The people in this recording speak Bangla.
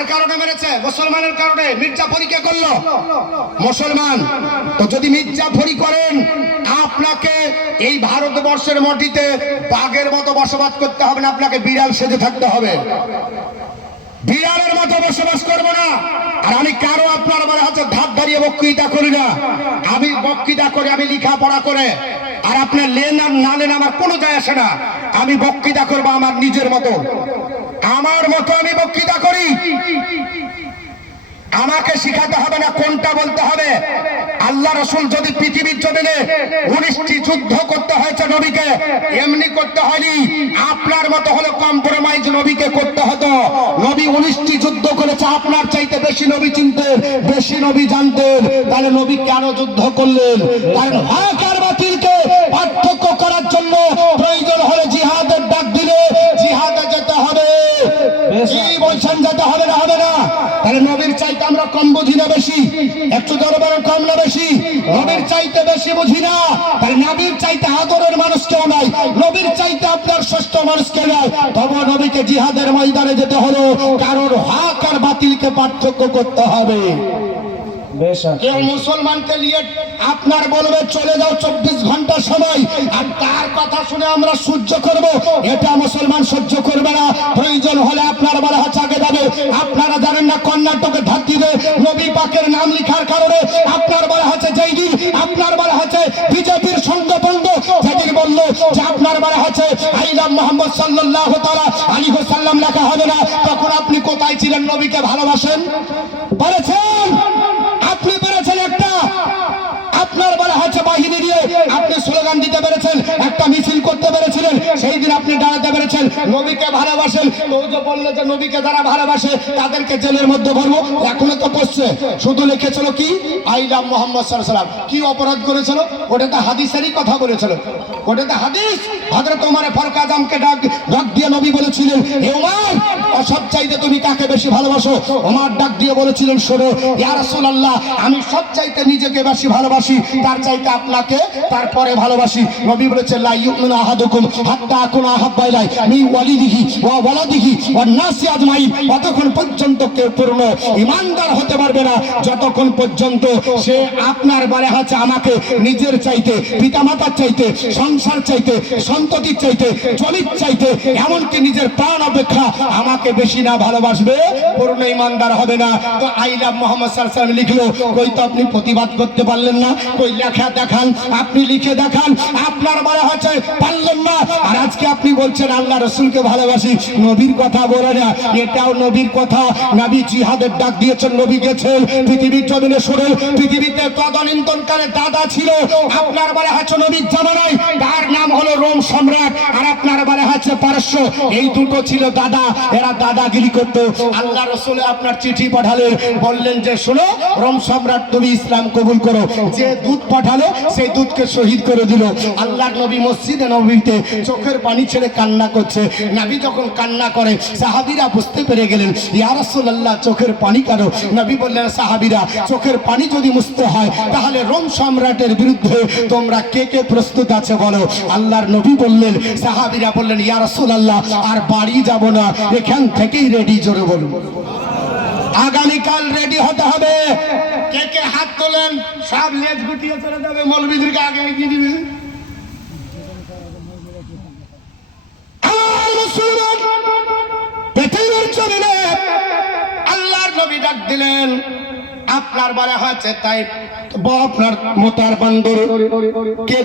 কার কারণে মেরেছে? মুসলমানের কারণে। মির্জাফরি কে করলো? মুসলমান। তো যদি মির্জাফরি করেন, আপনাকে এই ভারতবর্ষের মাটিতে বাঘের মতো বসবাস করতে হবে না, আপনাকে বিড়াল সেজে থাকতে হবে। বিড়ালের মতো বসবাস করবো না। আর আমি কারো আপনার বলে হচ্ছে ধাপ দাঁড়িয়ে বক্তৃতা করি না। আমি বক্তৃতা করি, আমি লেখাপড়া করে। আর আপনার লেন আর না লেন আমার কোনো যায় আসে না। আমি বক্তৃতা করবো আমার নিজের মতো, আমার মতো আমি বক্তৃতা করি। আমাকে শিখাতে হবে না কোনটা বলতে হবে। আল্লাহ রাসূল যদি পৃথিবীর জমিনে 19টি যুদ্ধ করতে হয়েছে নবীকে, এমনি করতে হয়নি। আপনার মতো হলো কম্প্রোমাইজ নবীকে করতে হতো। নবী 19টি যুদ্ধ করেছে, আপনার চাইতে বেশি নবী চিনতেন, বেশি নবী জানতেন। তাহলে নবী কেন যুদ্ধ করলেন? কারণ হক আর বাতিলকে পার্থক্য করার জন্য প্রয়োজন হলে জিহাদের ডাক দিলে জিহাদে যেতে হবে। কি বলছেন, যেতে হবে না? হবে না। তাহলে নবীর চাইতে আমরা কম বুঝি না বেশি? একটু জনবল কম না বেশি? নবীর চাইতে বেশি বুঝি না। তাহলে নবীর চাইতে আদরের মানুষ কেউ নাই, নবীর চাইতে আপনার শ্রেষ্ঠ মানুষ কেউ নাই। তবে নবীকে জিহাদের ময়দানে যেতে হলো, কারণ হক আর বাতিলকে পার্থক্য করতে হবে। কেউ মুসলমানকে নিয়ে আপনার বলবে চলে যাও 24 ঘন্টা সময়, আর তার কথা শুনে আমরা সহ্য করব, এটা মুসলমান সহ্য করবে না। প্রয়োজন হলে আপনার বলা হচ্ছে আগে যাবে। আপনারা জানেন না কর্ণাটকের ধাত্রীরে নবী পাকের নাম লেখার কারণে আপনার বলা হচ্ছে যেই দিন আপনার বলা হচ্ছে বিজেপির সঙ্গভঙ্গ, যেদিন বললো যে আপনার বলা হচ্ছে আইলাম মোহাম্মদ সাল্লাল্লাহু তাআলা আলাইহি ওয়াসাল্লাম লেখা হবে না, তখন আপনি কোথায় ছিলেন? নবীকে ভালোবাসেন বলেছেন? আপনি পেরেছেন একটা আপনার বলা হচ্ছে বাহিনী দিয়ে আপনি স্লোগান দিতে পেরেছেন, একটা মিছিল করতে পেরেছিলেন, সেই দিন আপনি দাঁড়াতে পেরেছেন। নবীকে ভালোবাসেন, তো যে বললো যে নবীকে যারা ভালোবাসে তাদেরকে জেলের মধ্যে ভরবো, এখনো তো পড়ছে। শুধু লিখেছিল কি আই লাভ মোহাম্মদ সাল্লাল্লাহু আলাইহি ওয়াসাল্লাম। কি অপরাধ করেছিল? ওটাতে হাদিসেরই কথা বলেছিল, ওটাতে হাদিস। হযরত ওমর ফারুক আজমকে ডাক দিয়ে নবী বলেছিলেন, হে ওমর, সব চাইতে তুমি কাকে বেশি ভালোবাসো? ওমর ডাক দিয়ে বলেছিলেন, শোনো ইয়া রাসূলুল্লাহ, আমি সব চাইতে নিজেকে বেশি ভালোবাসি, তার চাইতে আপনাকে তারপরে ভালোবাসি। নবী বলেছেন লা ইউমিনু আহাদুকুম হাত্তা আকুনা আহাব্বা ইলাই মিন ওয়ালিদিহি ওয়া ওয়ালাদিহি ওয়ান নাসি আজমাইন। ততক্ষণ পর্যন্ত কেউ পূর্ণ ঈমানদার হতে পারবে না যতক্ষণ পর্যন্ত সে আপনার বলে হচ্ছে আমাকে নিজের চাইতে, পিতামাতার চাইতে, সংসার চাইতে, সন্ততির চাইতে, জমির চাইতে, এমনকি নিজের প্রাণ অপেক্ষা আমাকে বেশি না ভালোবাসবে, পূর্ণ ঈমানদার হবে না। তো আই লাভ মোহাম্মদ সাল্লাল্লাহু আলাইহি ওয়াসাল্লাম লিখলো, কই তো আপনি প্রতিবাদ করতে পারলেন না, কই লেখা দেখান, আপনি লিখে দেখান। আপনার বলা হচ্ছে পারলেন না, আর আজকে আপনি বলছেন আল্লাহ রাসূলকে ভালোবাসি, নবীর কথা বলে না। এটাও নবীর কথা। নবী জিহাদের ডাক দিয়েছেন, নবী গেছেন পৃথিবীর জমিনে। শোনেন, পৃথিবীতে তদানীন্তনকালে দাদা ছিল আপনার বলা হচ্ছে নবীর জামানায়, তার নাম হলো রোম সম্রাট, আর আপনার বলা হচ্ছে পারস্য। এই দুটো ছিল দাদা, এরা দাদাগিরি করতো। আল্লাহ রাসূল আপনার চিঠি পাঠালেন, বললেন যে শোনো রোম সম্রাট, তুমি ইসলাম কবুল করো। যে দুধ পাঠালো সেই দুধকে শহীদ করে দিল। আল্লাহর নবী মসজিদে নববীতে চোখের পানি ছেড়ে কান্না করছে। নবী যখন কান্না করে সাহাবীরা বুঝতে পেরে গেলেন, ইয়া রাসূলুল্লাহ চোখের পানি কেন? নবী বললেন, সাহাবীরা চোখের পানি যদি মুছতে হয় তাহলে রোম সম্রাটের বিরুদ্ধে তোমরা কে কে প্রস্তুত আছে বলো। আল্লাহর নবী বললেন, সাহাবীরা বললেন, ইয়া রাসূলুল্লাহ আর বাড়ি যাব না, এখান থেকেই রেডি। জোরে বলুন, আগামীকাল রেডি হতে হবে। কে কে হাত তোলেন, সব লেজ গুটিয়ে চলে যাবে, মৌলবীদেরকে আগে এগিয়ে দিবে। পৃথিবীর জমিনে আল্লাহর নবী ডাক দিলেন, আপনার বলা হয়েছে তাই আপনার মোতার বান্দর কে